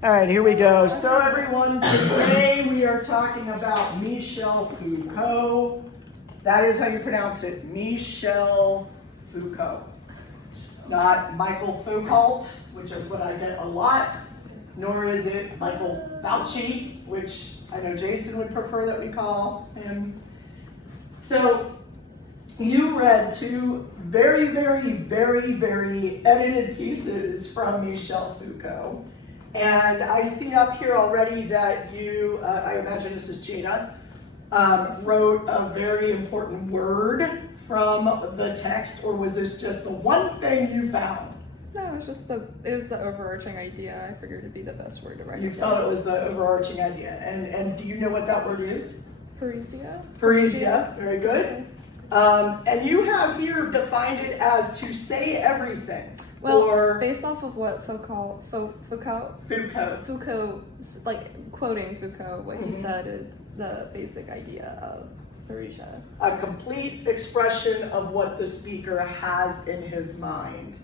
All right, here we go. So everyone, today we are talking about Michel Foucault. That is how you pronounce it, Michel Foucault. Not Michael Foucault, which is what I get a lot, nor is it Michael Fauci, which I know Jason would prefer that we call him. So you read two very edited pieces from Michel Foucault. And I see up here already that you, I imagine this is Jada, wrote a very important word from the text, or was this just the one thing you found? No, it was the overarching idea. I figured it'd be the best word to write. You felt it was the overarching idea. And do you know what that word is? Parisia. Parisia, very good. And you have here defined it as to say everything. Well, or based off of what Foucault, like quoting Foucault, what he said is the basic idea of Parisia. A complete expression of what the speaker has in his mind.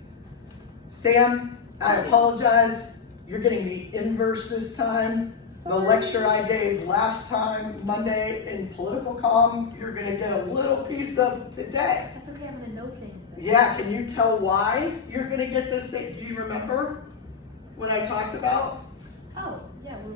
Sam, I apologize. You're getting the inverse this time. The lecture I gave last time, Monday, in political comm, you're going to get a little piece of today. That's okay, I'm going to know things then. Yeah, can you tell why you're going to get this? Do you remember what I talked about? Oh, yeah, we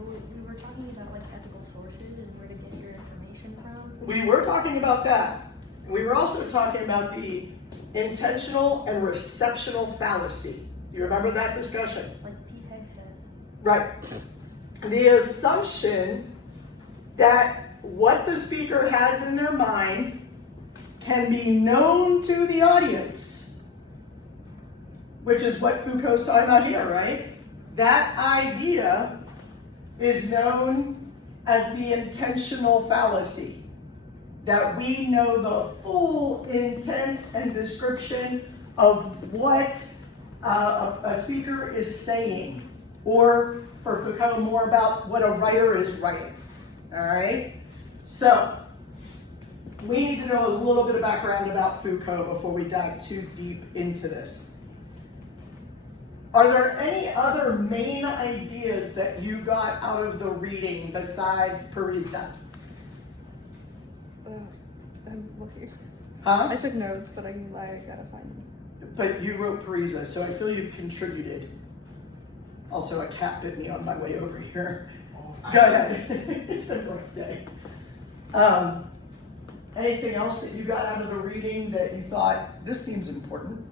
were talking about like ethical sources and where to get your information from. We were talking about that. We were also talking about the intentional and receptional fallacy. You remember that discussion? Like Pete Hegg said. Right. The assumption that what the speaker has in their mind can be known to the audience, which is what Foucault's talking about here, right? That idea is known as the intentional fallacy, that we know the full intent and description of what a speaker is saying, or for Foucault, more about what a writer is writing. All right? So, we need to know a little bit of background about Foucault before we dive too deep into this. Are there any other main ideas that you got out of the reading besides Parisia? I'm looking. Huh? I took notes, but I gotta find them. But you wrote Parisia, so I feel you've contributed. Also, a cat bit me on my way over here. Go ahead. It's been a rough day. Anything else that you got out of the reading that you thought, this seems important?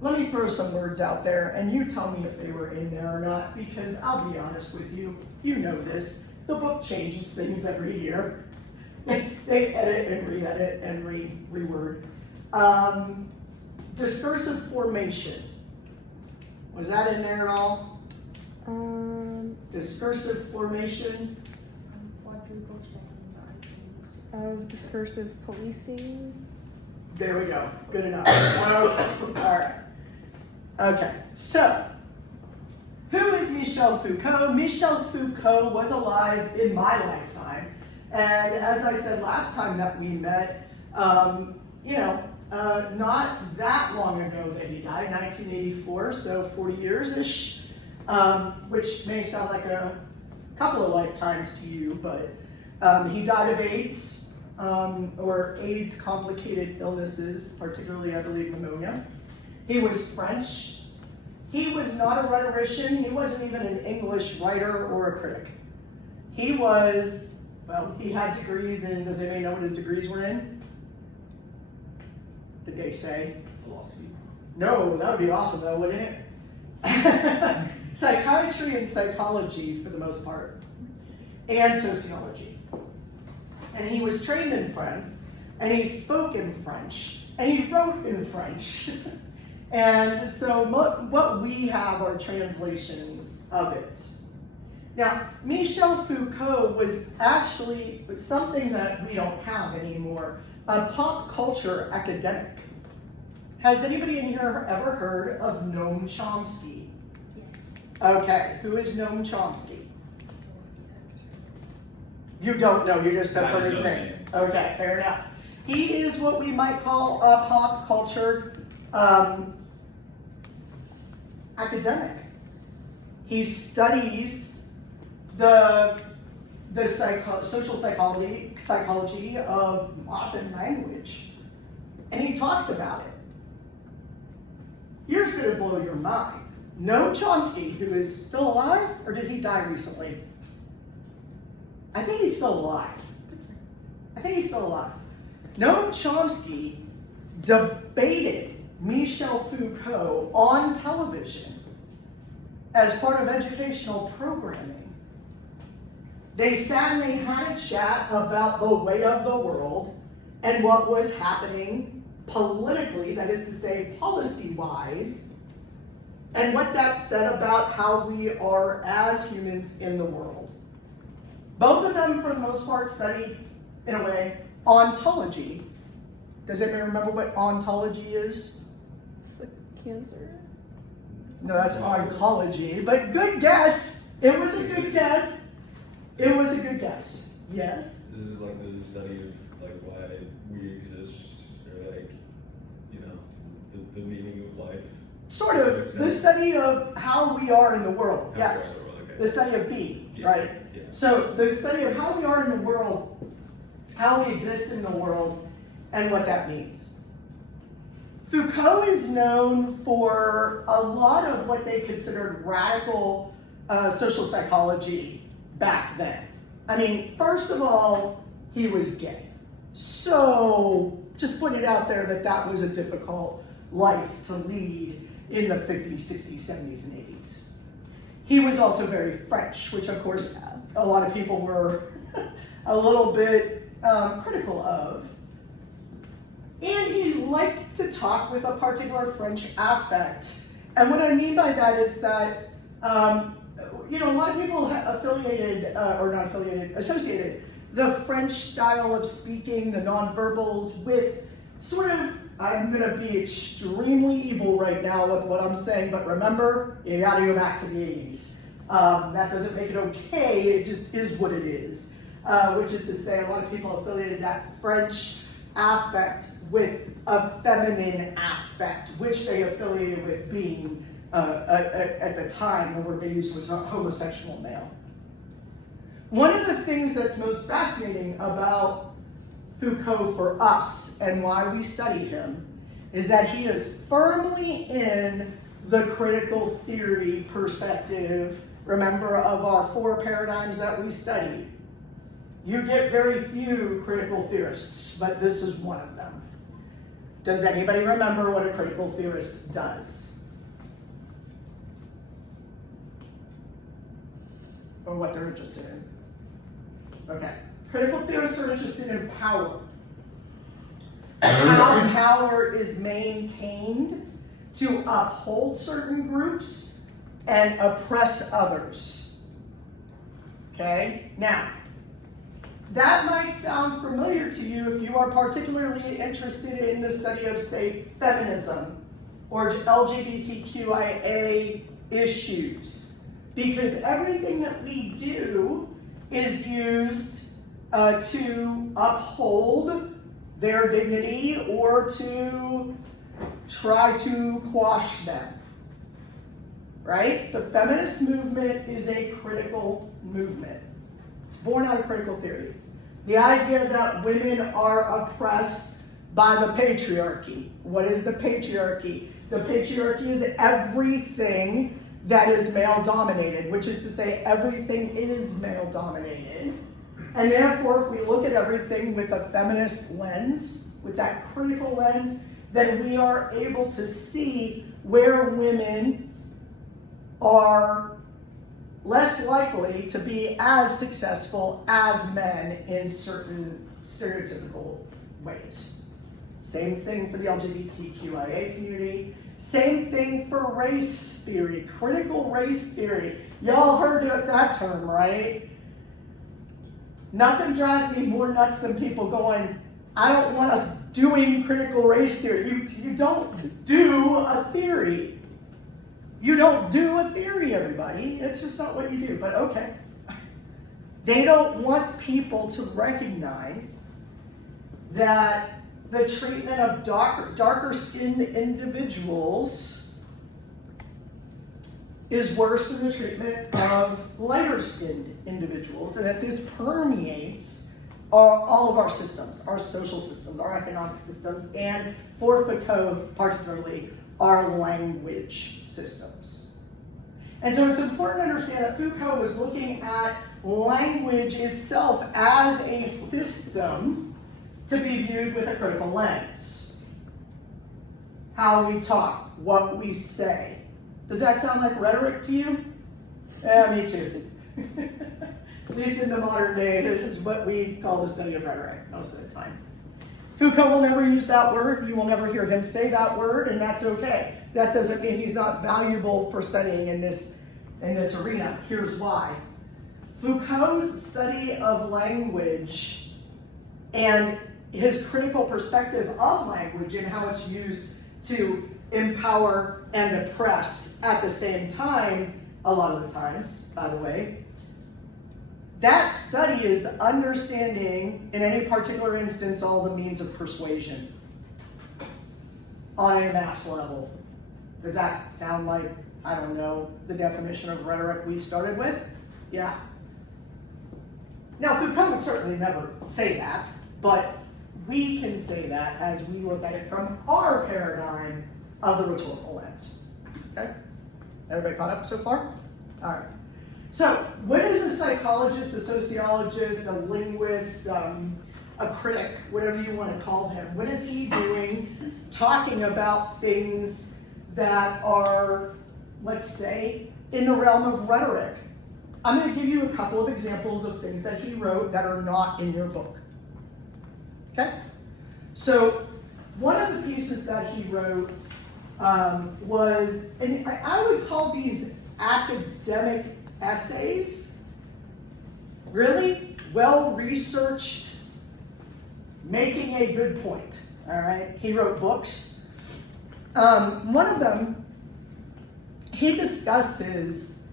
Let me throw some words out there, and you tell me if they were in there or not, because I'll be honest with you, you know this. The book changes things every year. They edit and re-edit and reword. Discursive formation. Was that in there at all? Discursive formation. Quadruple checking the IQs. Of discursive policing. There we go. Good enough. Okay. All right. Okay. So, who is Michel Foucault? Michel Foucault was alive in my lifetime, and as I said last time that we met, not that long ago that he died, 1984, so 40 years-ish, which may sound like a couple of lifetimes to you, but he died of AIDS, or AIDS-complicated illnesses, particularly, I believe, pneumonia. He was French. He was not a rhetorician. He wasn't even an English writer or a critic. He was, well, he had degrees in, does anybody know what his degrees were in? Did they say? Philosophy. No, that would be awesome though, wouldn't it? Psychiatry and psychology for the most part, and sociology. And he was trained in France, and he spoke in French, and he wrote in French. And so what we have are translations of it. Now, Michel Foucault was actually something that we don't have anymore, a pop culture academic. Has anybody in here ever heard of Noam Chomsky? Yes. Okay, who is Noam Chomsky? You don't know, you just have heard his name. Okay, fair enough. He is what we might call a pop culture academic. He studies the social psychology of often language, and he talks about it. Here's going to blow your mind. Noam Chomsky, who is still alive, or did he die recently? I think he's still alive. Noam Chomsky debated Michel Foucault on television as part of educational programming. They sat and they had a chat about the way of the world and what was happening politically, that is to say, policy-wise, and what that said about how we are as humans in the world. Both of them, for the most part, studied, in a way, ontology. Does anybody remember what ontology is? It's the cancer. No, that's oncology, but good guess. It was a good guess. Yes? This is like the study of like why we exist, or like, you know, the meaning of life. Sort of. The study of how we are in the world. How Yes. we are in the world, okay. The study of being, Yeah, right? yeah. So the study of how we are in the world, how we exist in the world, and what that means. Foucault is known for a lot of what they considered radical social psychology back then. I mean, first of all, he was gay. So just put it out there that was a difficult life to lead in the 50s, 60s, 70s, and 80s. He was also very French, which of course a lot of people were a little bit critical of. And he liked to talk with a particular French affect. And what I mean by that is that, a lot of people associated the French style of speaking, the nonverbals, with sort of, I'm gonna be extremely evil right now with what I'm saying, but remember, you gotta go back to the 80s. That doesn't make it okay, it just is what it is. Which is to say, a lot of people affiliated that French affect with a feminine affect, which they affiliated with being, at the time, the word they used was a homosexual male. One of the things that's most fascinating about Foucault for us and why we study him is that he is firmly in the critical theory perspective, remember, of our 4 paradigms that we studied. You get very few critical theorists, but this is one of them. Does anybody remember what a critical theorist does? Or what they're interested in? Okay. Critical theorists are interested in power. How power is maintained to uphold certain groups and oppress others. Okay? Now, that might sound familiar to you if you are particularly interested in the study of, say, feminism or LGBTQIA issues, because everything that we do is used to uphold their dignity or to try to quash them, right? The feminist movement is a critical movement. It's born out of critical theory. The idea that women are oppressed by the patriarchy. What is the patriarchy? The patriarchy is everything that is male-dominated, which is to say everything is male-dominated. And therefore, if we look at everything with a feminist lens, with that critical lens, then we are able to see where women are less likely to be as successful as men in certain stereotypical ways. Same thing for the LGBTQIA community. Same thing for race theory, critical race theory. Y'all heard that term, right? Nothing drives me more nuts than people going, I don't want us doing critical race theory. You don't do a theory. You don't do a theory, everybody. It's just not what you do, but okay. They don't want people to recognize that the treatment of darker-skinned individuals is worse than the treatment of lighter-skinned individuals, and that this permeates all of our systems, our social systems, our economic systems, and for Foucault particularly, our language systems. And so it's important to understand that Foucault was looking at language itself as a system to be viewed with a critical lens. How we talk, what we say. Does that sound like rhetoric to you? Yeah, me too. At least in the modern day, this is what we call the study of rhetoric most of the time. Foucault will never use that word. You will never hear him say that word, and that's okay. That doesn't mean he's not valuable for studying in this arena. Here's why. Foucault's study of language and his critical perspective of language and how it's used to empower and oppress at the same time, a lot of the times, by the way, that study is understanding, in any particular instance, all the means of persuasion on a mass level. Does that sound like, I don't know, the definition of rhetoric we started with? Yeah. Now, Foucault would certainly never say that, but we can say that as we look at it from our paradigm of the rhetorical lens. Okay? Everybody caught up so far? All right. So, what is a psychologist, a sociologist, a linguist, a critic, whatever you want to call him? What is he doing talking about things that are, let's say, in the realm of rhetoric? I'm going to give you a couple of examples of things that he wrote that are not in your book. Okay? So, one of the pieces that he wrote was, and I would call these academic essays, really well-researched, making a good point, all right? He wrote books. One of them, he discusses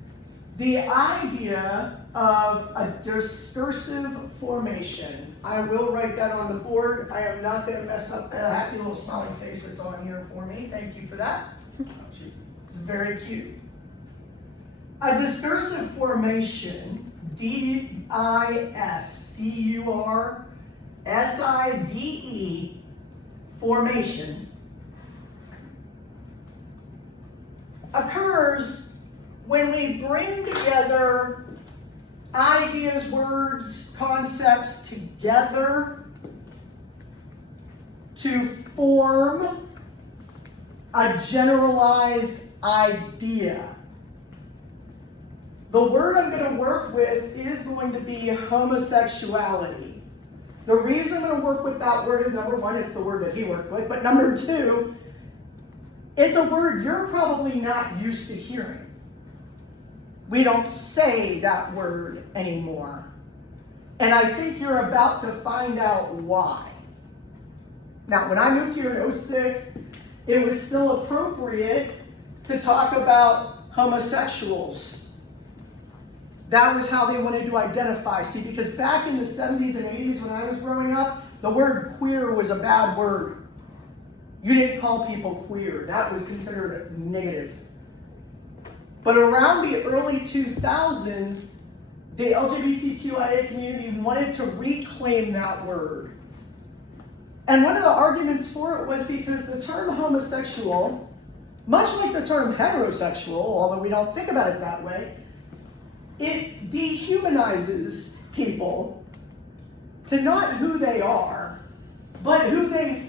the idea of a discursive formation. I will write that on the board. I am not going to mess up the happy little smiling face that's on here for me. Thank you for that. It's very cute. A discursive formation, D-I-S-C-U-R-S-I-V-E, formation, occurs when we bring together ideas, words, concepts together to form a generalized idea. The word I'm going to work with is going to be homosexuality. The reason I'm going to work with that word is, number one, it's the word that he worked with, but number two, it's a word you're probably not used to hearing. We don't say that word anymore. And I think you're about to find out why. Now, when I moved here in 2006, it was still appropriate to talk about homosexuals. That was how they wanted to identify. See, because back in the 70s and 80s when I was growing up, the word queer was a bad word. You didn't call people queer. That was considered negative. But around the early 2000s, the LGBTQIA community wanted to reclaim that word. And one of the arguments for it was because the term homosexual, much like the term heterosexual, although we don't think about it that way, it dehumanizes people to not who they are, but who they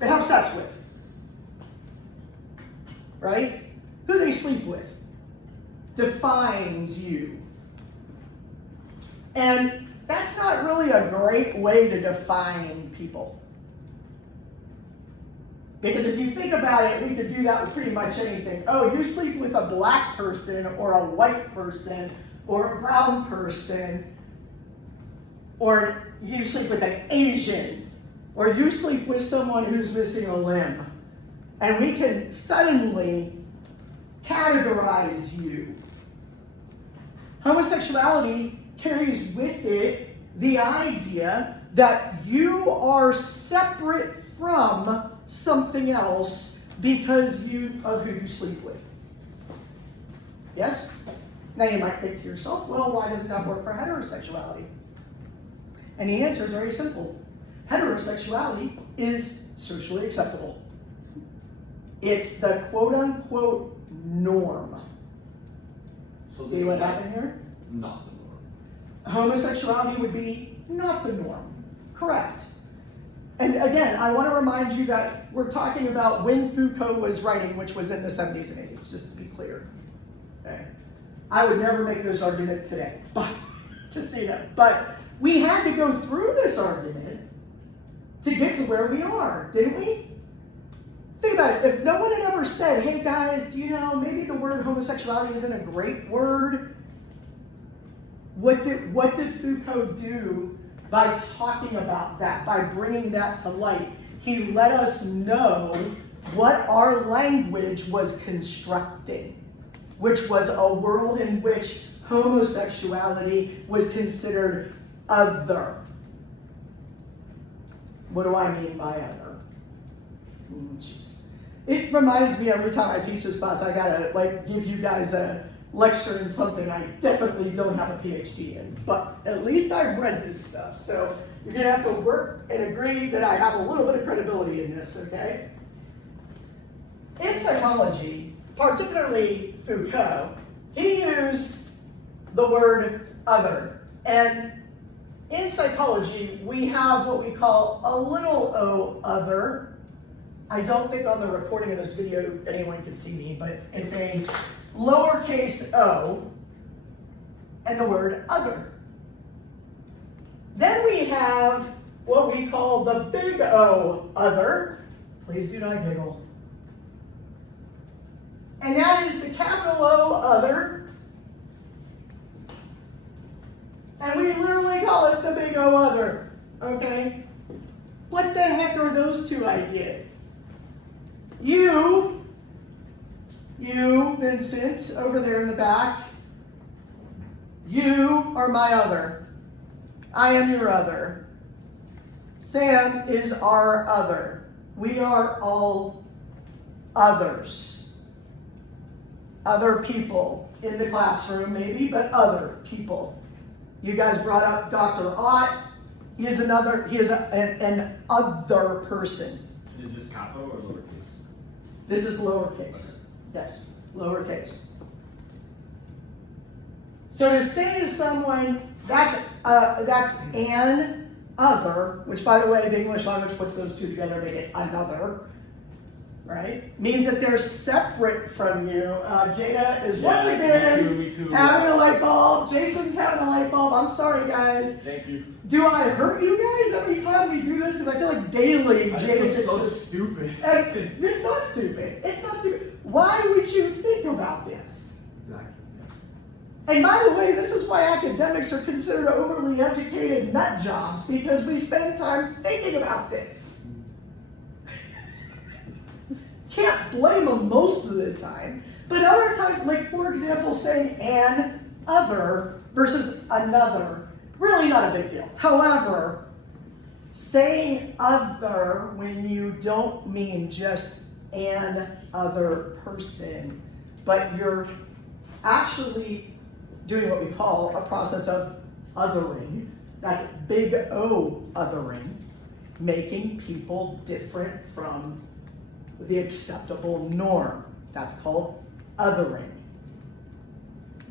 have sex with. Right? Who they sleep with defines you. And that's not really a great way to define people. Because if you think about it, we could do that with pretty much anything. Oh, you sleep with a black person or a white person or a brown person, or you sleep with an Asian, or you sleep with someone who's missing a limb. And we can suddenly categorize you. Homosexuality carries with it the idea that you are separate from something else because of who you sleep with. Yes? Now you might think to yourself, well, why doesn't that work for heterosexuality? And the answer is very simple. Heterosexuality is socially acceptable. It's the quote-unquote norm. So See what happened here? Not the norm. Homosexuality would be not the norm. Correct. And again, I want to remind you that we're talking about when Foucault was writing, which was in the 70s and 80s, just to be clear. Okay. I would never make this argument today, but to see that. But we had to go through this argument to get to where we are, didn't we? Think about it. If no one had ever said, hey guys, you know, maybe the word homosexuality isn't a great word, what did Foucault do by talking about that, by bringing that to light? He let us know what our language was constructing, which was a world in which homosexuality was considered other. What do I mean by other? It reminds me every time I teach this class, I gotta give you guys a lecture in something I definitely don't have a PhD in, but at least I've read this stuff. So you're gonna have to work and agree that I have a little bit of credibility in this, okay? In psychology, particularly Foucault, he used the word other. And in psychology, we have what we call a little o other. I don't think on the recording of this video anyone can see me, but it's a lowercase o and the word other. Then we have what we call the big O other. Please do not giggle. And that is the capital O other. And we literally call it the big O other. Okay? What the heck are those two ideas? You, Vincent, over there in the back, you are my other. I am your other. Sam is our other. We are all others. Other people in the classroom, maybe, but other people. You guys brought up Dr. Ott. He is an other person. Is this capital or lowercase? This is lowercase. Yes, lowercase. So to say to someone, that's an other, which by the way, the English language puts those two together, make it another, right? Means that they're separate from you. Jada is once again me too. having a light bulb. Jason's having a light bulb. I'm sorry, guys. Thank you. Do I hurt you guys every time we do this? Because I feel like daily I just Jada feel gets so this. stupid. And it's not stupid. It's not stupid. Why would you think about this? Exactly. And by the way, this is why academics are considered overly educated nut jobs, because we spend time thinking about this. Can't blame them most of the time, but other times, like for example, saying an other versus another, really not a big deal. However, saying other when you don't mean just an other person, but you're actually doing what we call a process of othering. That's big O othering, making people different from the acceptable norm. That's called othering.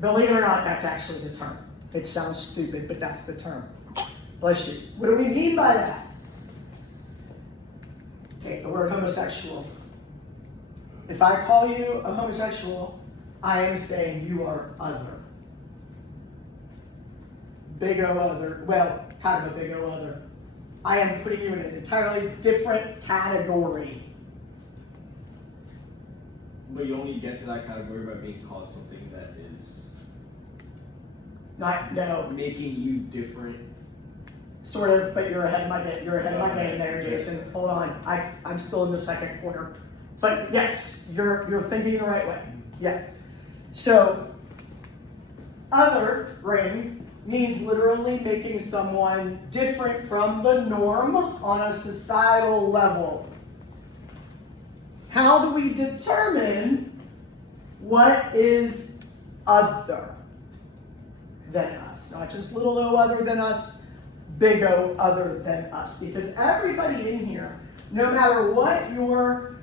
Believe it or not, that's actually the term. It sounds stupid, but that's the term. Bless you. What do we mean by that? Take the word homosexual. If I call you a homosexual, I am saying you are other. Big O other. Well, kind of a big O other. I am putting you in an entirely different category. But you only get to that category by being called something that is No, making you different. sort of, but you're ahead of my game. You're ahead of my game there, Jason. Hold on, I'm still in the second quarter. But yes, you're thinking the right way. Yeah. So, othering means literally making someone different from the norm on a societal level. How do we determine what is other than us. Not just little o other than us, big O other than us. Because everybody in here, no matter what your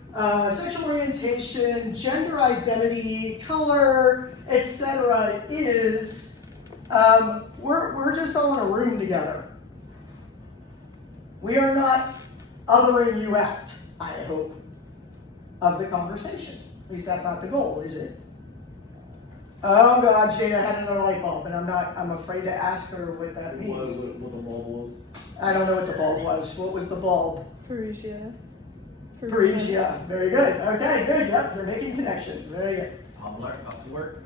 sexual orientation, gender identity, color, etc. is, we're just all in a room together. We are not othering you out, I hope, of the conversation. At least that's not the goal, is it? Oh God, Jada had another light bulb, and I'm afraid to ask her what that means. What the bulb was? I don't know what the bulb was. What was the bulb? Perusia. Parisia. Very good. Okay, good. Yep, you're making connections. Very good. I'll learn how to work.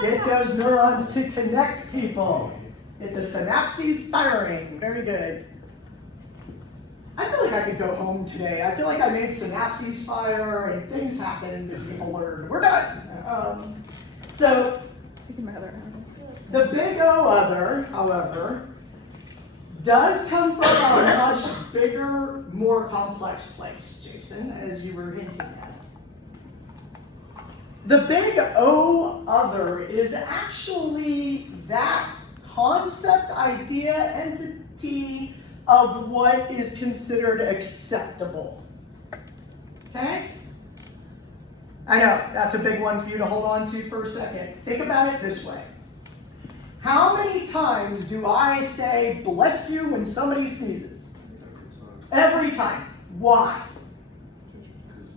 Get those neurons to connect people. Get the synapses firing. Very good. I feel like I could go home today. I feel like I made synapses fire and things happened and people learned. We're done. So Taking my other arm. the big O other, however, does come from a much bigger, more complex place, Jason, as you were hinting at. The big O other is actually that concept, idea, entity of what is considered acceptable. Okay? I know, that's a big one for you to hold on to for a second. Think about it this way. How many times do I say bless you when somebody sneezes? Every time. Why?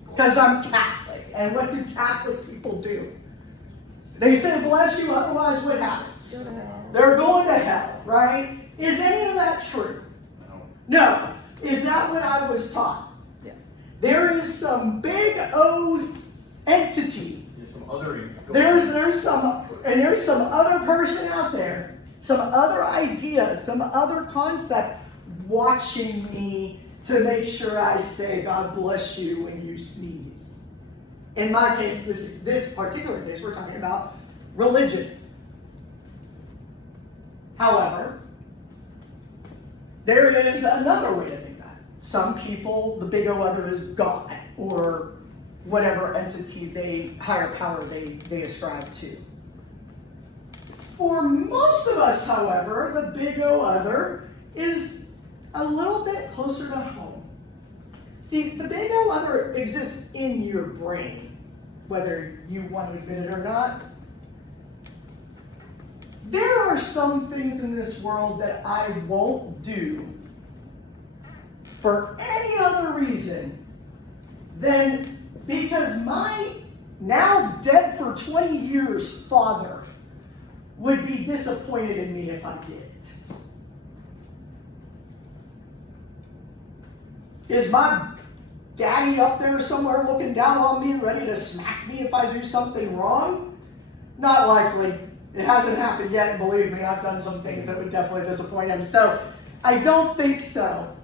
Because I'm Catholic. And what do Catholic people do? They say bless you, otherwise what happens? Go to hell. They're going to hell, right? Is any of that true? No. Is that what I was taught? Yeah. There is some big O entity. There's some othering. There's some other person out there, some other idea, some other concept watching me to make sure I say God bless you when you sneeze. In my case, this particular case, we're talking about religion. However, there is another way to think that. Some people, the big O other is God or whatever entity higher power they ascribe to. For most of us, however, the big O other is a little bit closer to home. See, the big O other exists in your brain, whether you want to admit it or not. There are some things in this world that I won't do for any other reason than because my now dead for 20 years father would be disappointed in me if I did it. Is my daddy up there somewhere looking down on me, ready to smack me if I do something wrong? Not likely. It hasn't happened yet, and believe me, I've done some things that would definitely disappoint him. So, I don't think so.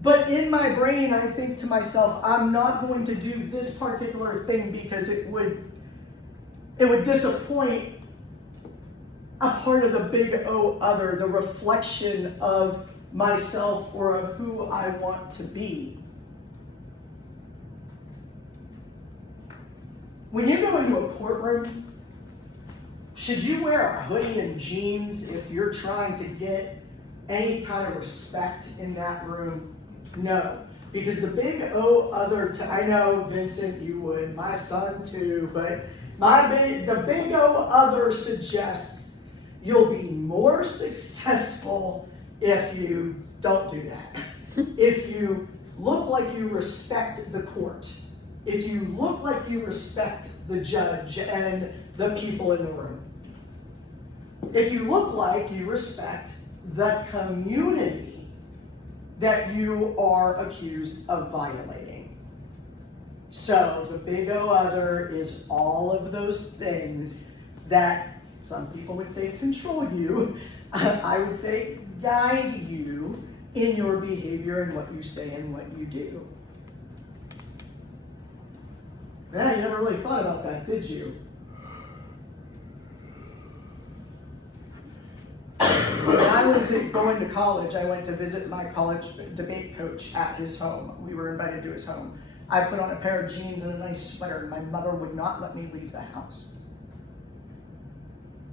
But in my brain, I think to myself, I'm not going to do this particular thing because it would disappoint a part of the big O other, the reflection of myself or of who I want to be. When you go into a courtroom, should you wear a hoodie and jeans if you're trying to get any kind of respect in that room? No. Because the big O other, I know, Vincent, you would, my son too, but the big O other suggests you'll be more successful if you don't do that. If you look like you respect the court. If you look like you respect the judge and the people in the room. If you look like you respect the community that you are accused of violating. So the big O other is all of those things that some people would say control you. I would say guide you in your behavior and what you say and what you do. Yeah, you never really thought about that, did you? When I was going to college, I went to visit my college debate coach at his home. We were invited to his home I put on a pair of jeans and a nice sweater, and my mother would not let me leave the house.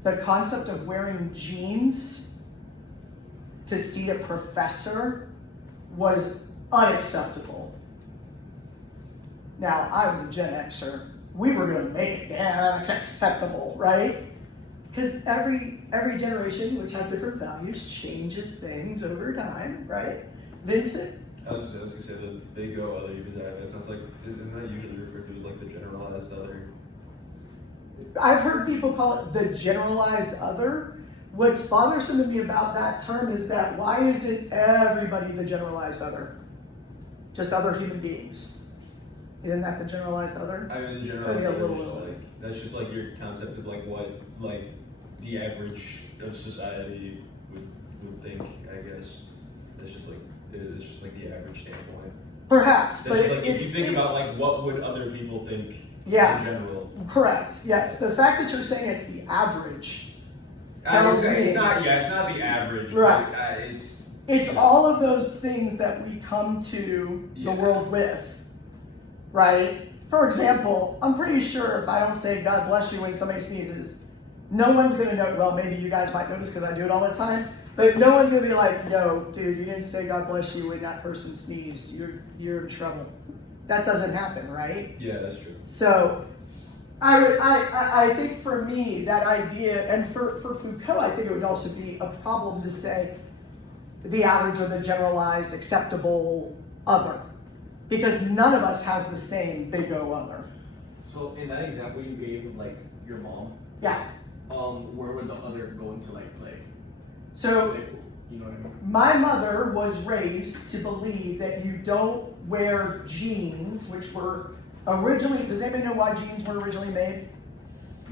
The concept of wearing jeans to see a professor was unacceptable. Now, I was a Gen Xer. We were gonna make it, yeah, it's acceptable, right? Because every generation, which has different values, changes things over time, right? Vincent? I was gonna say the big O other you have. It sounds like isn't that usually referred to as like the generalized other? I've heard people call it the generalized other. What's bothersome to me about that term is that why isn't everybody the generalized other? Just other human beings. Isn't that the generalized other? I mean, the That'd be generalized a other little is just little. like that's just like your concept of like what like the average of society would think. I guess it's just like the average standpoint. Perhaps, but That's just like if you it's think about like what would other people think Yeah. in general. correct. Yes, the fact that you're saying it's the average tells me It's not the average. Right. But, it's it's all of those things that we come to the Yeah. world with, right? For example, I'm pretty sure if I don't say God bless you when somebody sneezes, no one's gonna know. Well, maybe you guys might notice because I do it all the time. But no one's gonna be like, "Yo, dude, you didn't say God bless you when that person sneezed. You're in trouble." That doesn't happen, right? Yeah, that's true. So, I think for me that idea, and for Foucault, I think it would also be a problem to say the average or the generalized acceptable other, because none of us has the same big O other. so in that example you gave of like your mom, Yeah. where would the other go into like play? So Like, you know what I mean? my mother was raised to believe that you don't wear jeans, which were originally. Does anybody know why jeans were originally made?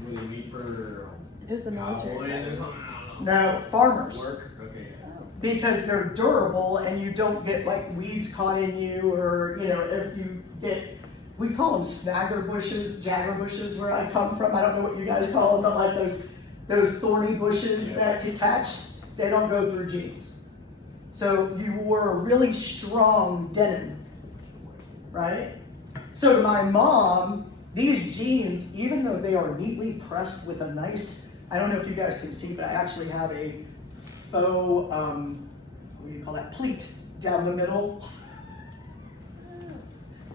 Were they made for It was the military. cowboys or something? I don't know. No, farmers. Work? Okay. Because they're durable and you don't get like weeds caught in you, or if you get, we call them snagger bushes, jagger bushes where I come from. I don't know what you guys call them, but like those thorny bushes Yeah. that you catch, they don't go through jeans. So you wore a really strong denim, right? So to my mom, these jeans, even though they are neatly pressed with a nice, I don't know if you guys can see, but I actually have a faux, what do you call that, pleat down the middle.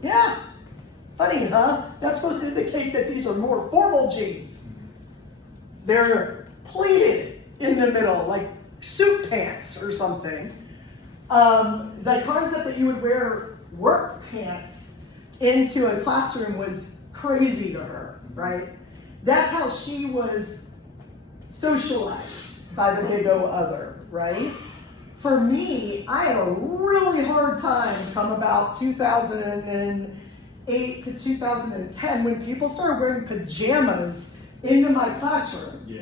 Yeah, funny, huh? That's supposed to indicate that these are more formal jeans. They're pleated in the middle, like suit pants or something. The concept that you would wear work pants into a classroom was crazy to her, right? That's how she was socialized by the big O other, right? For me, I had a really hard time come about 2008 to 2010 when people started wearing pajamas into my classroom. Yeah.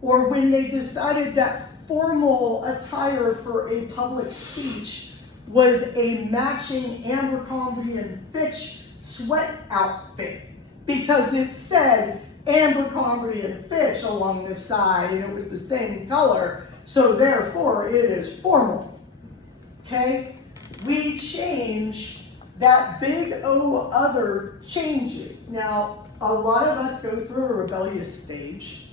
Or when they decided that formal attire for a public speech was a matching Abercrombie and Fitch sweat outfit because it said Abercrombie and Fitch along the side and it was the same color, so therefore it is formal. Okay? We change, that big O other changes. Now, a lot of us go through a rebellious stage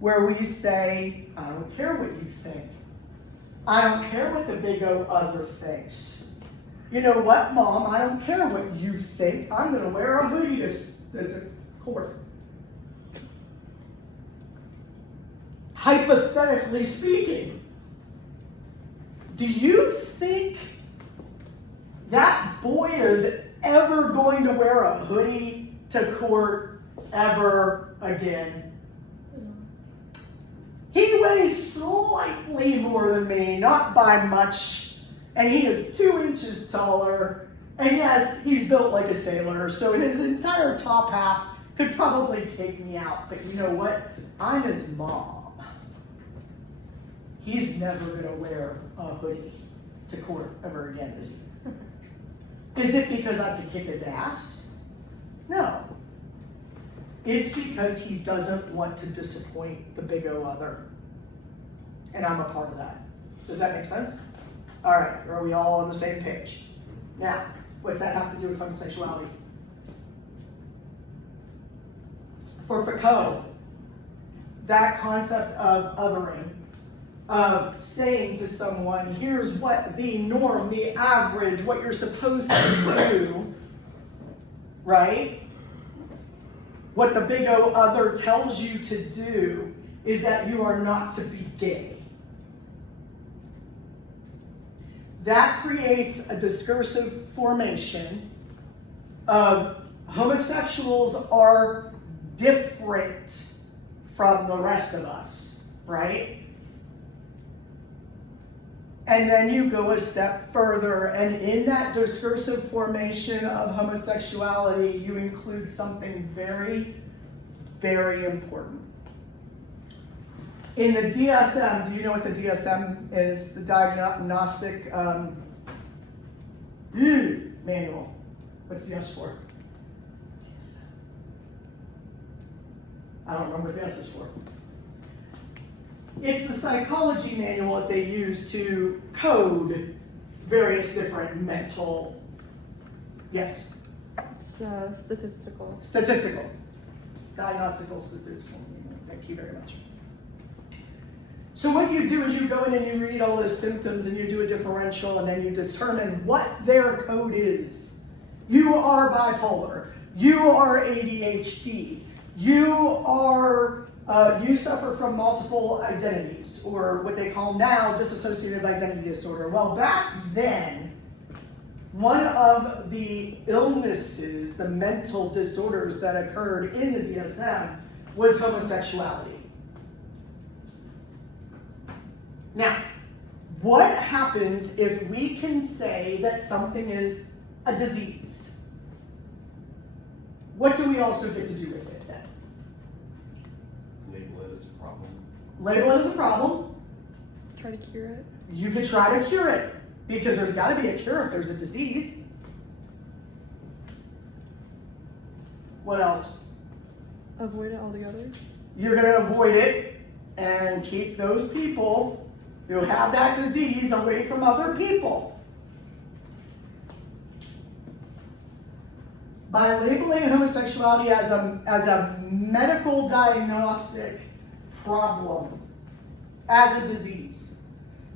where we say, I don't care what you think. I don't care what the big O other thinks. You know what, Mom? I don't care what you think. I'm going to wear a hoodie to court. Hypothetically speaking, do you think that boy is ever going to wear a hoodie to court ever again? He weighs slightly more than me, not by much, and he is 2 inches taller, and yes, he's built like a sailor, so his entire top half could probably take me out, but you know what? I'm his mom. He's never gonna wear a hoodie to court ever again, is he? Is it because I could kick his ass? No. It's because he doesn't want to disappoint the big O other. And I'm a part of that. Does that make sense? All right, are we all on the same page? Now, What's that have to do with homosexuality? For Foucault, that concept of othering, of saying to someone, here's what the norm, the average, what you're supposed to do, right? What the big O other tells you to do is that you are not to be gay. That creates a discursive formation of homosexuals are different from the rest of us, right? And then you go a step further, and in that discursive formation of homosexuality, you include something very, very important. In the DSM, do you know what the DSM is? The Diagnostic Manual. What's the S for? DSM. I don't remember what the S is for. It's the psychology manual that they use to code various different mental, yes? Statistical. Statistical. Diagnostical, statistical. Thank you very much. So what you do is you go in and you read all those symptoms and you do a differential and then you determine what their code is. You are bipolar. You are ADHD. You suffer from multiple identities, or what they call now dissociative identity disorder. Well, back then, one of the illnesses, the mental disorders that occurred in the DSM was homosexuality. Now, what happens if we can say that something is a disease? What do we also get to do with it then? Label it as a problem. Label it as a problem. Try to cure it. You could try to cure it, because there's got to be a cure if there's a disease. What else? Avoid it altogether. You're going to avoid it and keep those people who have that disease away from other people. By labeling homosexuality as a medical diagnostic problem, as a disease,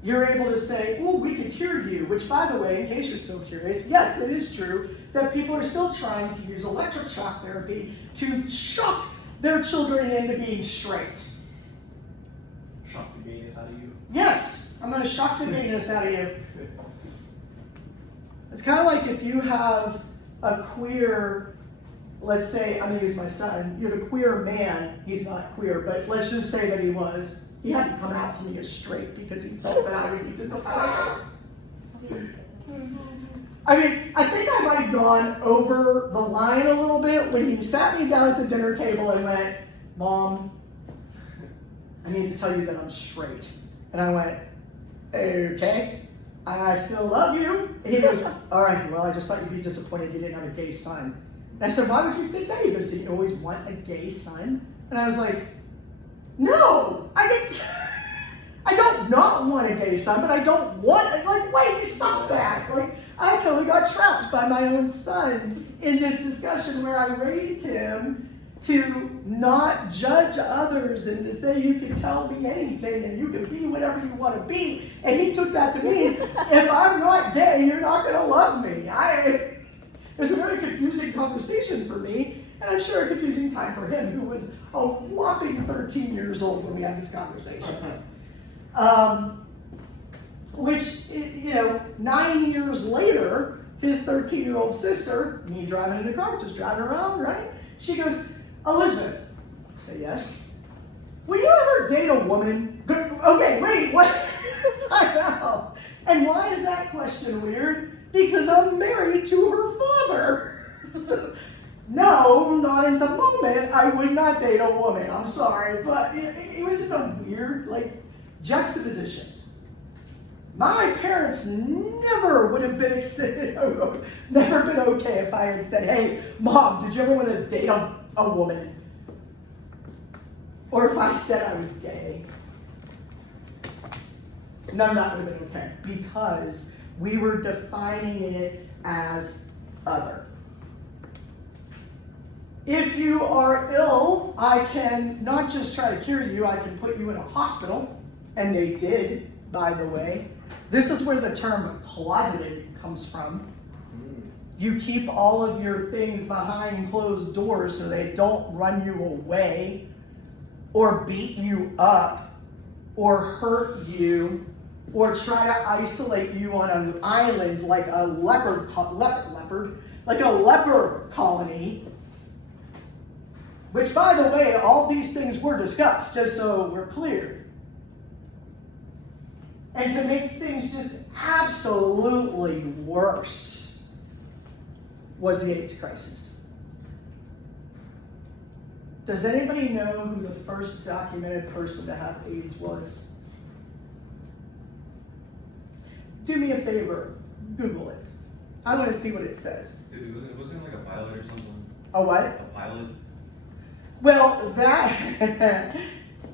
you're able to say, oh, we could cure you, which, by the way, in case you're still curious, yes, it is true that people are still trying to use electric shock therapy to shock their children into being straight. Shock the gayness out of you. Yes, I'm going to shock the gayness out of you. It's kind of like if you have a queer, let's say, I'm going to use my son, you have a queer man, he's not queer, but let's just say that he was. He had to come out to me as straight because he felt that I would be disappointed. I mean, I think I might have gone over the line a little bit when he sat me down at the dinner table and went, Mom, I need to tell you that I'm straight. And I went, okay, I still love you. And he goes, all right, well, I just thought you'd be disappointed you didn't have a gay son. And I said, why would you think that? He goes, did you always want a gay son? And I was like, no, I don't not want a gay son, but I don't want, like, wait, you stop that. Like, I totally got trapped by my own son in this discussion where I raised him to not judge others and to say you can tell me anything and you can be whatever you want to be. And he took that to mean, if I'm not gay, you're not going to love me. It was a very confusing conversation for me, and I'm sure a confusing time for him, who was a whopping 13 years old when we had this conversation. Which, 9 years later, his 13-year-old sister, me driving in the car, just driving around, right? She goes, Elizabeth, I say yes. Will you ever date a woman? Okay, wait, what? Time out. And why is that question weird? Because I'm married to her father. So, no, not at the moment. I would not date a woman. I'm sorry, but it was just a weird, juxtaposition. My parents never would have been never been okay if I had said, hey, Mom, did you ever want to date a woman? Or if I said I was gay. None of that would have been okay, because we were defining it as other. If you are ill, I can not just try to cure you, I can put you in a hospital, and they did, by the way. This is where the term closeted comes from. You keep all of your things behind closed doors so they don't run you away or beat you up or hurt you or try to isolate you on an island like a leper colony. Which, by the way, all these things were discussed, just so we're clear. And to make things just absolutely worse was the AIDS crisis. Does anybody know who the first documented person to have AIDS was? Do me a favor, Google it. I want to see what it says. Wasn't it like a pilot or something? A what? A pilot? Well, that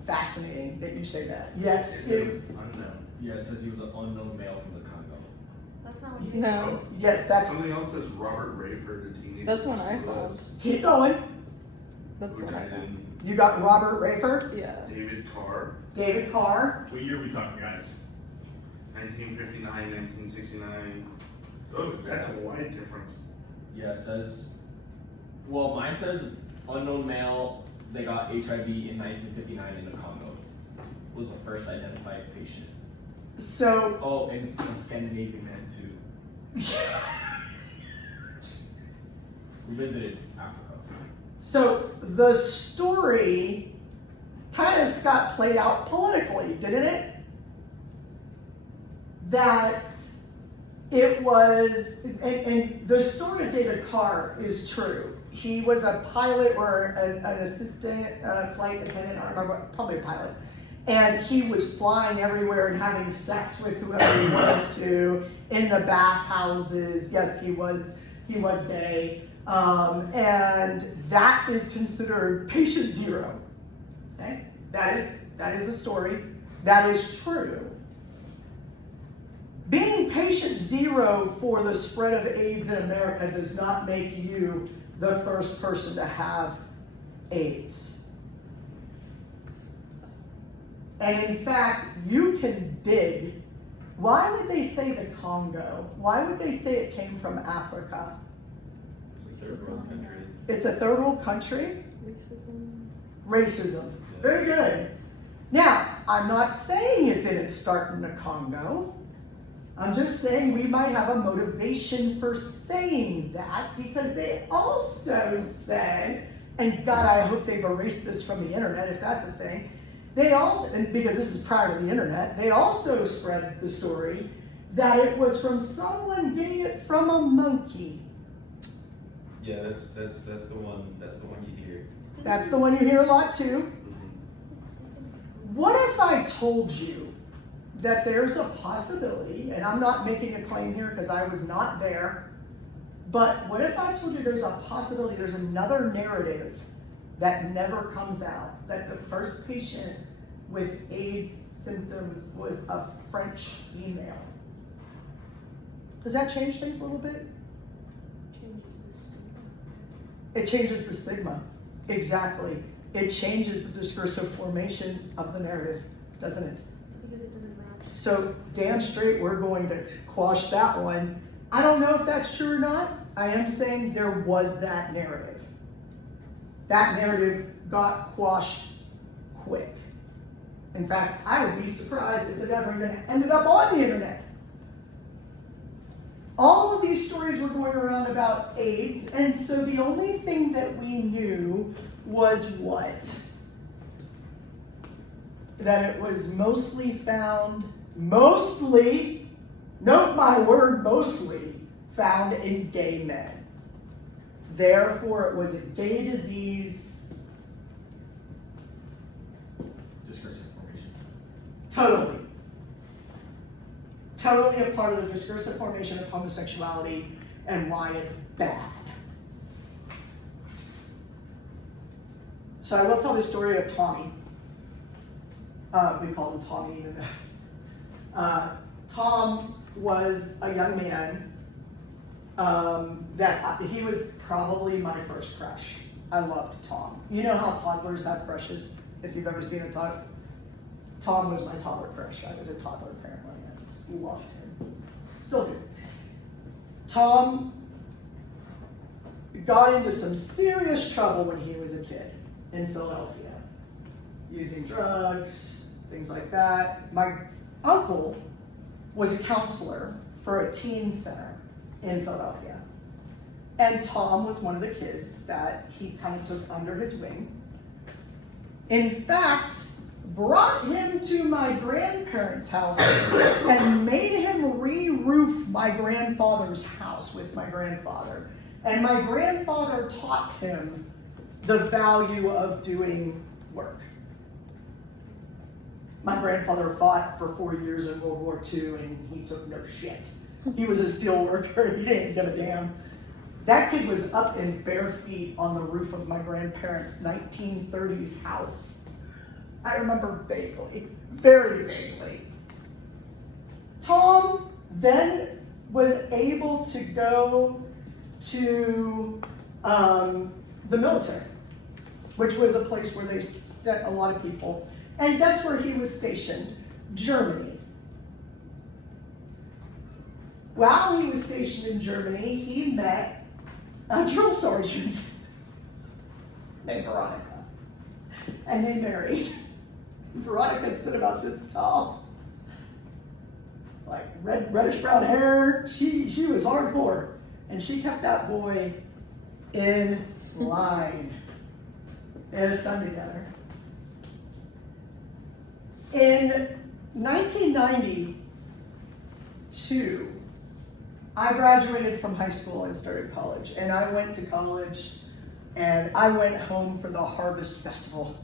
fascinating that you say that. Yes. Unknown. Yeah, it says he was an unknown male from the Congo. That's not what you No, Yes, that's. Something else says Robert Rayford, a teenager. that's one I found. Keep going. That's Who one I died found. in You got Robert Rayford, Yeah. David Carr, David Carr. What year are we talking, guys? 1959, 1969. Oh, that's a wide difference. Yeah, it says. Well, mine says unknown male. They got HIV in 1959 in the Congo. Was the first identified patient. So, Oh, and Scandinavian man too. We visited Africa. so the story kind of got played out politically, didn't it? That it was, and the story of David Carr is true. He was a pilot or an assistant, flight attendant, I don't remember, probably a pilot. And he was flying everywhere and having sex with whoever he wanted to in the bathhouses. Yes, he was gay. And that is considered patient zero. Okay? That is a story. That is true. Being patient zero for the spread of AIDS in America does not make you the first person to have AIDS. And in fact, you can dig. Why would they say the Congo? Why would they say it came from Africa? It's a third world country. It's a third world country? Racism. Racism. Very good. Now, I'm not saying it didn't start in the Congo. I'm just saying we might have a motivation for saying that because they also said, and God, I hope they've erased this from the internet if that's a thing. They also, and because this is prior to the internet, they also spread the story that it was from someone getting it from a monkey. Yeah, that's the one. That's the one you hear. That's the one you hear a lot too. Mm-hmm. What if I told you that there's a possibility, and I'm not making a claim here because I was not there, but what if I told you there's a possibility, there's another narrative that never comes out, that the first patient with AIDS symptoms was a French female? Does that change things a little bit? changes this. It changes the stigma. Exactly. It changes the discursive formation of the narrative, doesn't it? Because it doesn't match. So damn straight we're going to quash that one. I don't know if that's true or not. I am saying there was that narrative. That narrative got quashed quick. In fact, I would be surprised if it ever even ended up on the internet. All of these stories were going around about AIDS, and so the only thing that we knew was what? That it was mostly found, note my word, mostly found in gay men. Therefore, it was a gay disease. Discursive formation. Totally. Totally a part of the discursive formation of homosexuality and why it's bad. So I will tell the story of Tommy. We called him Tommy even though. Tom was a young man he was probably my first crush. I loved Tom. You know how toddlers have crushes, if you've ever seen a toddler. Tom was my toddler crush. I was a toddler apparently. I just loved him. Still do. Tom got into some serious trouble when he was a kid in Philadelphia, using drugs, things like that. My uncle was a counselor for a teen center in Philadelphia. And Tom was one of the kids that he kind of took under his wing. In fact, brought him to my grandparents' house and made him re-roof my grandfather's house with my grandfather. And my grandfather taught him the value of doing work. My grandfather fought for 4 years in World War II and he took no shit. He was a steel worker, he didn't give a damn. That kid was up in bare feet on the roof of my grandparents' 1930s house. I remember vaguely, very vaguely. Tom then was able to go to the military, which was a place where they sent a lot of people. And guess where he was stationed? Germany. While he was stationed in Germany, he met a drill sergeant named Veronica. And they married. Veronica stood about this tall. Like reddish brown hair. She was hardcore. And she kept that boy in line. They had a son together. In 1992, I graduated from high school and started college. And I went to college and I went home for the Harvest Festival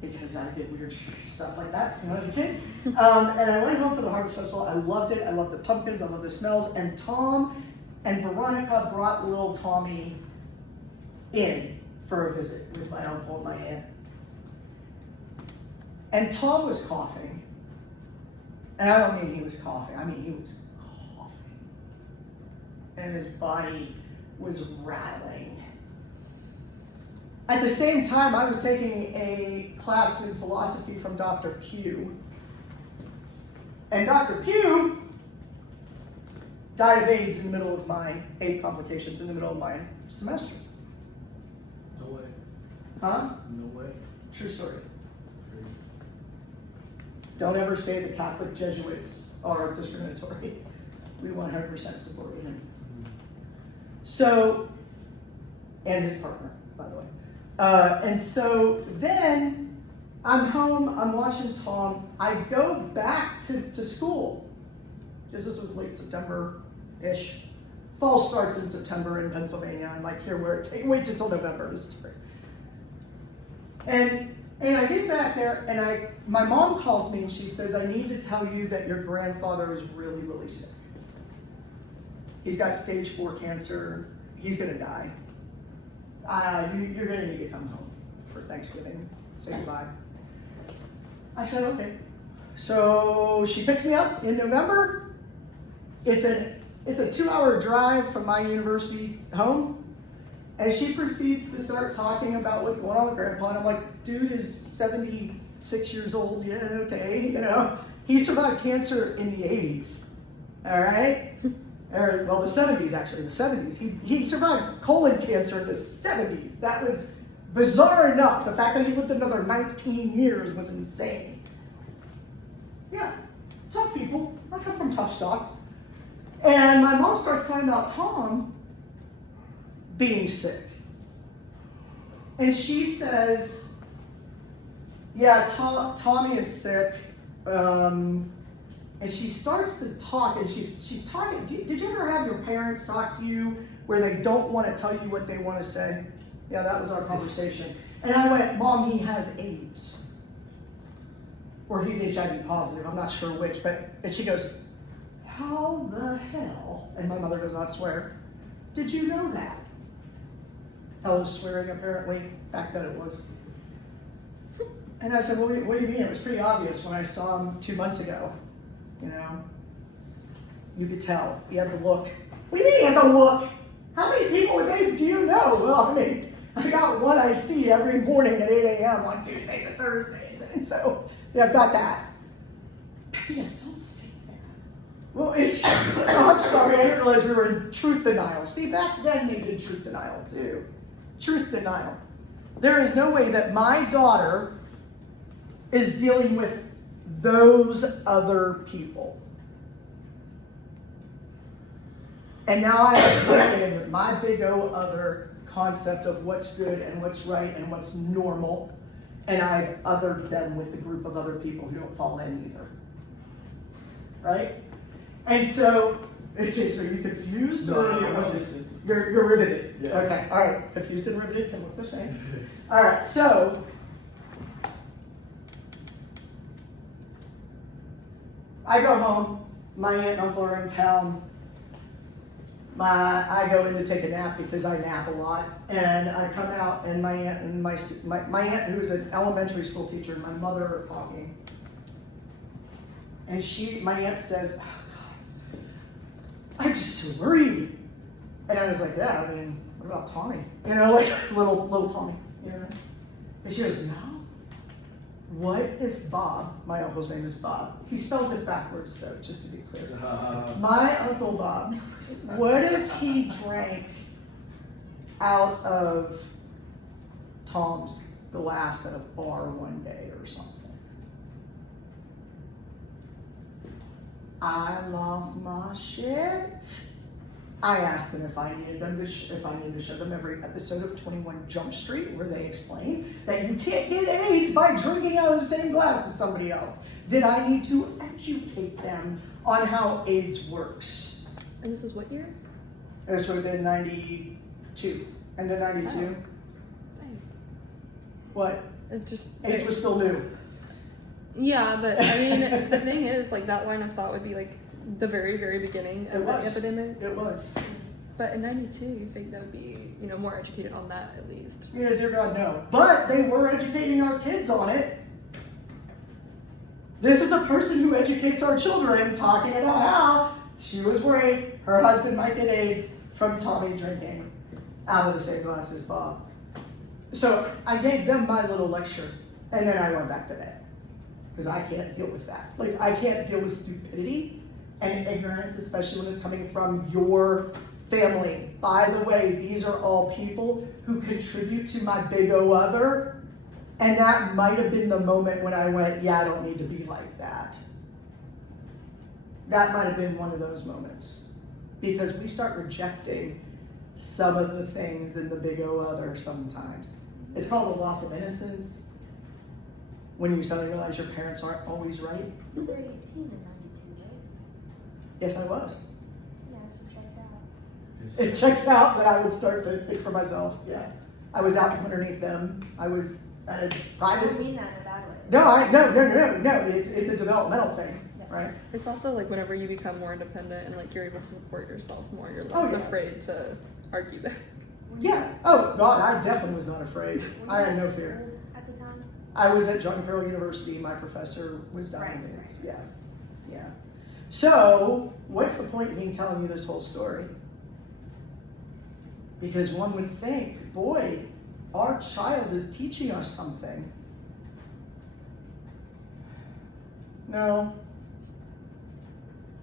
because I did weird stuff like that when I was a kid. And I went home for the Harvest Festival. I loved it. I loved the pumpkins. I loved the smells. And Tom and Veronica brought little Tommy in for a visit with my uncle and my aunt. And Tom was coughing. And I don't mean he was coughing. I mean he was coughing. And his body was rattling. At the same time, I was taking a class in philosophy from Dr. Pugh. And Dr. Pugh died of AIDS in the middle of AIDS complications in the middle of my semester. No way. Huh? No way. True story. Don't ever say the Catholic Jesuits are discriminatory. We 100% support him. So, and his partner, by the way. And so then I'm home, I'm watching Tom. I go back to school, because this was late September-ish. Fall starts in September in Pennsylvania. I'm like, here, waits until November to start. And I get back there, and my mom calls me, and she says, I need to tell you that your grandfather is really, really sick. He's got stage 4 cancer. He's gonna die. You're gonna need to come home for Thanksgiving, say goodbye. I said, okay. So she picks me up in November. It's a 2-hour drive from my university home. And she proceeds to start talking about what's going on with Grandpa. And I'm like, dude is 76 years old. Yeah, okay, you know. He survived cancer in the 80s, all right? Or, well, the 70s, actually, the 70s. He survived colon cancer in the 70s. That was bizarre enough. The fact that he lived another 19 years was insane. Yeah, tough people. I come from tough stock. And my mom starts talking about Tom being sick. And she says, yeah, Tommy is sick. And she starts to talk, and she's talking. Did you ever have your parents talk to you where they don't want to tell you what they want to say? Yeah, that was our conversation. And I went, Mom, he has AIDS. Or he's HIV positive, I'm not sure which. And she goes, how the hell, and my mother does not swear, did you know that? I was swearing, apparently. Back then it was. And I said, well, what do you mean? It was pretty obvious when I saw him 2 months ago. You know, you could tell. He had the look. What do you mean you have to look? How many people with AIDS do you know? Well, I mean, I got one I see every morning at 8 a.m. on Tuesdays and Thursdays. And so, yeah, I've got that. Yeah, don't say that. Well, it's, oh, I'm sorry, I didn't realize we were in truth denial. See, back then they did truth denial too. Truth denial. There is no way that my daughter is dealing with those other people. And now I am playing with my big O other concept of what's good and what's right and what's normal. And I've othered them with a group of other people who don't fall in either. Right? And so, AJ, so you confused or you're riveted? Yeah. Okay, all right. Confused and riveted can look the same. All right, so I go home. My aunt and uncle are in town. I go in to take a nap because I nap a lot, and I come out, and my aunt and my aunt, who is an elementary school teacher, and my mother are talking, and my aunt says, "Oh God, I'm just so worried," and I was like, "Yeah, I mean, what about Tommy? You know, like little Tommy, you know?" And she goes, "No. What if Bob, my uncle's name is Bob, he spells it backwards though, just to be clear. My Uncle Bob, what if he drank out of Tom's glass at a bar one day or something?" I lost my shit. I asked them if I needed to show them every episode of 21 Jump Street where they explain that you can't get AIDS by drinking out of the same glass as somebody else. Did I need to educate them on how AIDS works? And this is what year? This would have been 92, end of 92. Oh. Dang. What? It just AIDS was still new. Yeah, but I mean, the thing is, like, that line of thought would be like the very, very beginning of the epidemic. It was. But in 92, you think that would be, more educated on that at least. Yeah, dear God, no. But they were educating our kids on it. This is a person who educates our children, talking about how she was worried her husband might get AIDS from Tommy drinking out of the same glass as Bob. So I gave them my little lecture, and then I went back to bed. Because I can't deal with that. Like, I can't deal with stupidity and ignorance, especially when it's coming from your family. By the way, these are all people who contribute to my big O other, and that might have been the moment when I went, yeah, I don't need to be like that. That might have been one of those moments. Because we start rejecting some of the things in the big O other sometimes. It's called a loss of innocence. When you suddenly realize your parents aren't always right. You were 18 in 92, right? Yes, I was. Yeah, so checks out. It checks out that I would start to think for myself. Yeah, I was out from underneath them. I was at a I private. don't mean that in a bad way. No. It's a developmental thing, right? It's also like whenever you become more independent and like you're able to support yourself more, you're Oh, less yeah. afraid to argue back. Yeah. Oh God, I definitely was not afraid. Were I you had no at fear. school at the time? I was at John Carroll University. My professor was dying Right, of AIDS. right. Yeah. So, what's the point in me telling you this whole story? Because one would think, boy, our child is teaching us something. No.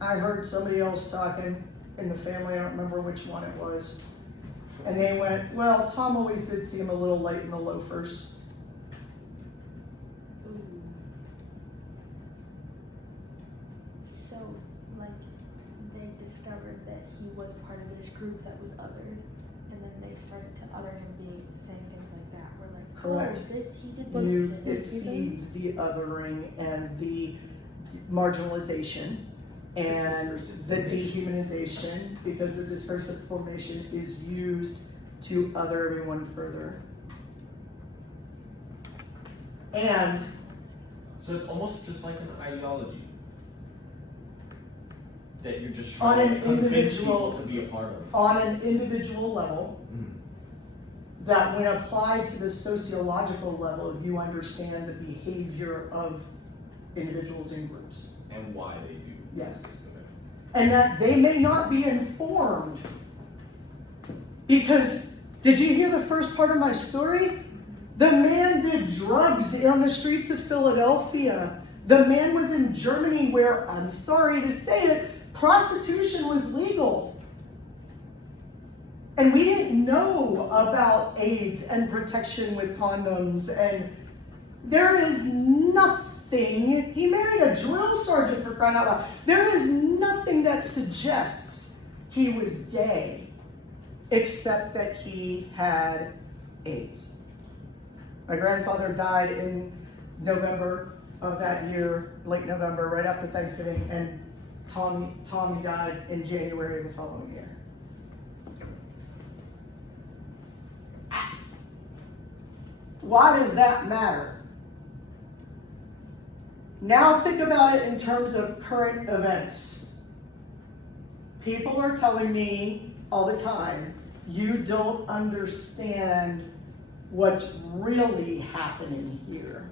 I heard somebody else talking in the family, I don't remember which one it was. And they went, well, Tom always did seem a little light in the loafers. Ooh. So, like, they discovered that he was part of this group that was othered, and then they started to other him, saying things like that. We're like, Correct. Oh, he did It this. feeds the othering and the marginalization and the dehumanization, because the discursive formation is used to other everyone further. And So it's almost just like an ideology that you're just On trying an to convince individual- people to be a part of. on an individual level, that when applied to the sociological level, you understand the behavior of individuals and groups. And why they do. Yes. Okay. and that they may not be informed. Because, did you hear the first part of my story? The man did drugs on the streets of Philadelphia. The man was in Germany where, I'm sorry to say it, prostitution was legal. And we didn't know about AIDS and protection with condoms. And there is nothing, he married a drill sergeant for crying out loud. There is nothing that suggests he was gay, except that he had AIDS. My grandfather died in November of that year, late November, right after Thanksgiving, and Tommy died in January of the following year. Why does that matter? Now think about it in terms of current events. People are telling me all the time, you don't understand what's really happening here.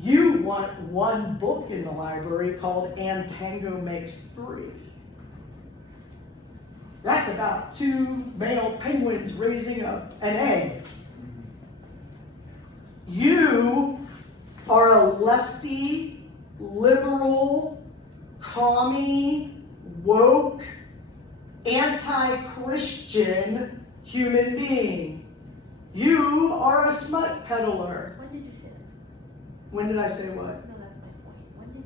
You want one book in the library called And Tango Makes Three. That's about two male penguins raising an egg. You are a lefty, liberal, commie, woke, anti-Christian human being. You are a smut peddler. When did you say that? When did I say what? No, that's my point.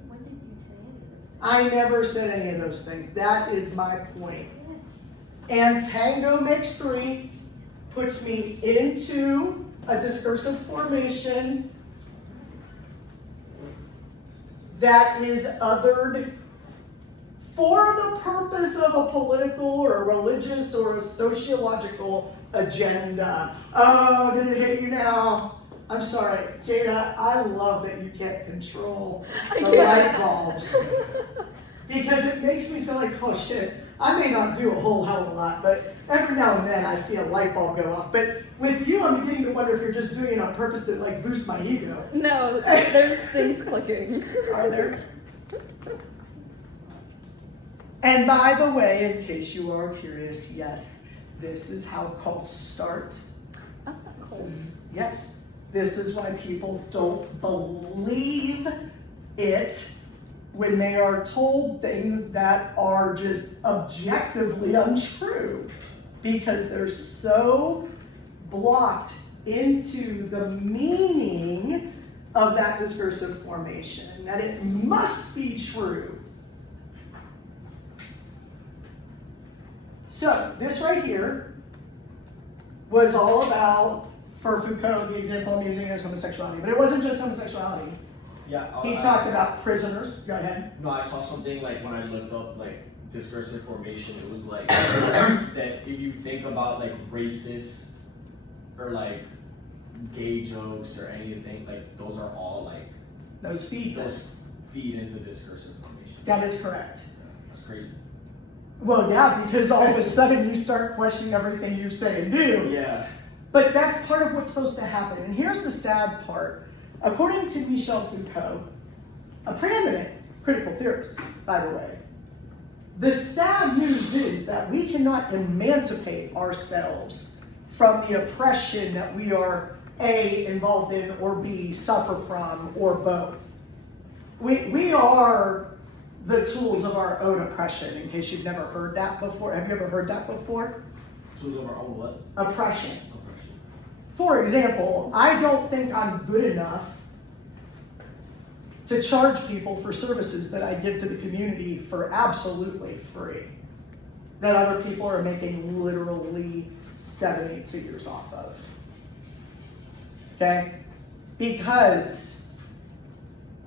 When did you say any of those things? I never said any of those things. That is my point. Yes. And Tango Makes Three puts me into a discursive formation that is othered for the purpose of a political or a religious or a sociological agenda. Oh, did it hit you now? I'm sorry, Jada, I love that you can't control the light bulbs. Because it makes me feel like, oh shit, I may not do a whole hell of a lot, but every now and then I see a light bulb go off. But with you, I'm beginning to wonder if you're just doing it on purpose to like boost my ego. No, there's things clicking. Are there? And by the way, in case you are curious, yes, this is how cults start. Cults. Yes, this is why people don't believe it when they are told things that are just objectively untrue, because they're so blocked into the meaning of that discursive formation that it must be true. So this right here was all about, for Foucault, the example I'm using is homosexuality, but it wasn't just homosexuality. Yeah. He talked about prisoners. Go ahead. No, I saw something like when I looked up like discursive formation, it was like that if you think about like racist or like gay jokes or anything, like those are all like Those feed. those feed into discursive formation. That is correct. That's crazy. Well, yeah, because all of a sudden you start questioning everything you say and do. Yeah. But that's part of what's supposed to happen. And here's the sad part. According to Michel Foucault, a preeminent critical theorist, by the way, the sad news is that we cannot emancipate ourselves from the oppression that we are A, involved in, or B, suffer from, or both. We are the tools of our own oppression, in case you've never heard that before. Have you ever heard that before? Tools of our own what? Oppression. Oppression. For example, I don't think I'm good enough to charge people for services that I give to the community for absolutely free, that other people are making literally 7-8 figures off of. Okay? Because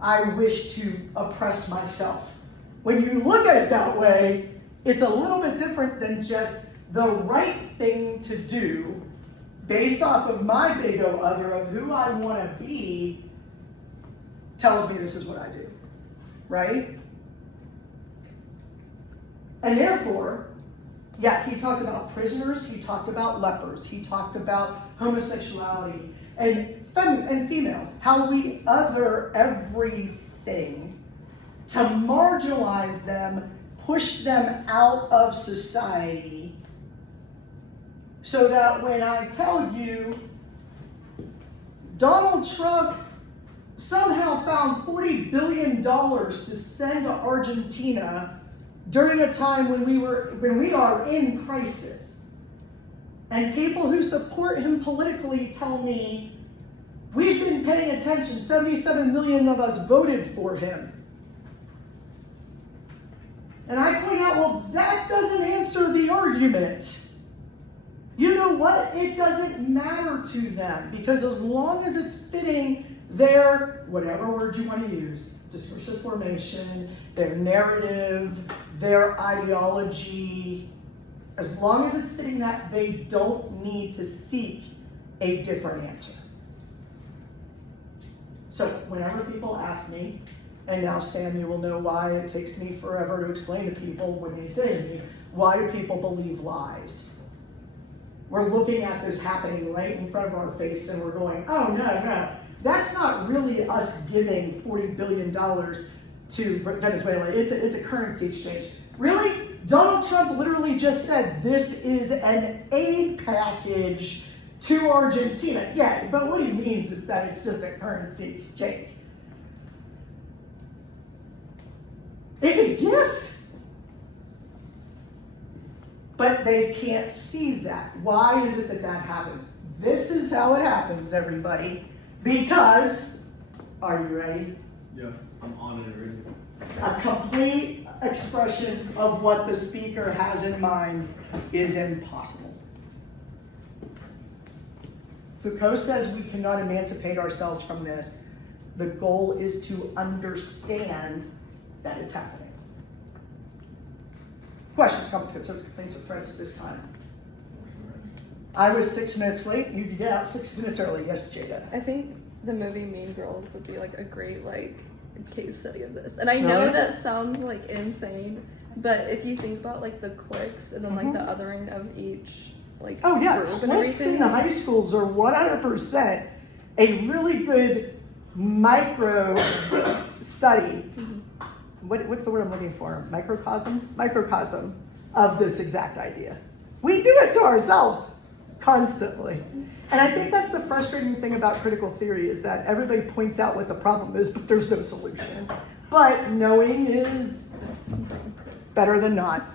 I wish to oppress myself. When you look at it that way, it's a little bit different than just the right thing to do based off of my big O other of who I want to be tells me this is what I do, right? And therefore, yeah, he talked about prisoners, he talked about lepers, he talked about homosexuality and females, how we other everything to marginalize them push them out of society so that when I tell you Donald Trump somehow found $40 billion to send to Argentina during a time when we are in crisis, and people who support him politically tell me, we've been paying attention, 77 million of us voted for him. And I point out, well, that doesn't answer the argument. You know what? It doesn't matter to them, because as long as it's fitting their, whatever word you want to use, discursive formation, their narrative, their ideology, as long as it's fitting that, they don't need to seek a different answer. So whenever people ask me, and now Sam, you will know why it takes me forever to explain to people when they say to me, why do people believe lies? We're looking at this happening right in front of our face and we're going, oh no, that's not really us giving $40 billion to Venezuela. It's a currency exchange. Really? Donald Trump literally just said this is an aid package to Argentina. Yeah, but what he means is that it's just a currency exchange. It's a gift. But they can't see that. Why is it that happens? This is how it happens, everybody. Because, are you ready? Yeah, I'm on it already. A complete expression of what the speaker has in mind is impossible. Foucault says we cannot emancipate ourselves from this. The goal is to understand that it's happening. Questions, comments, concerns, complaints, or threats at this time? I was 6 minutes late. You could get out 6 minutes early. Yes, Jada. I think the movie Mean Girls would be like a great case study of this. And I know that sounds like insane, but if you think about like the cliques and then like the othering of each like oh yeah, group and cliques everything. in the high schools are 100% a really good micro study. What's the word I'm looking for? Microcosm of this exact idea. We do it to ourselves constantly. And I think that's the frustrating thing about critical theory, is that everybody points out what the problem is, but there's no solution. But knowing is better than not.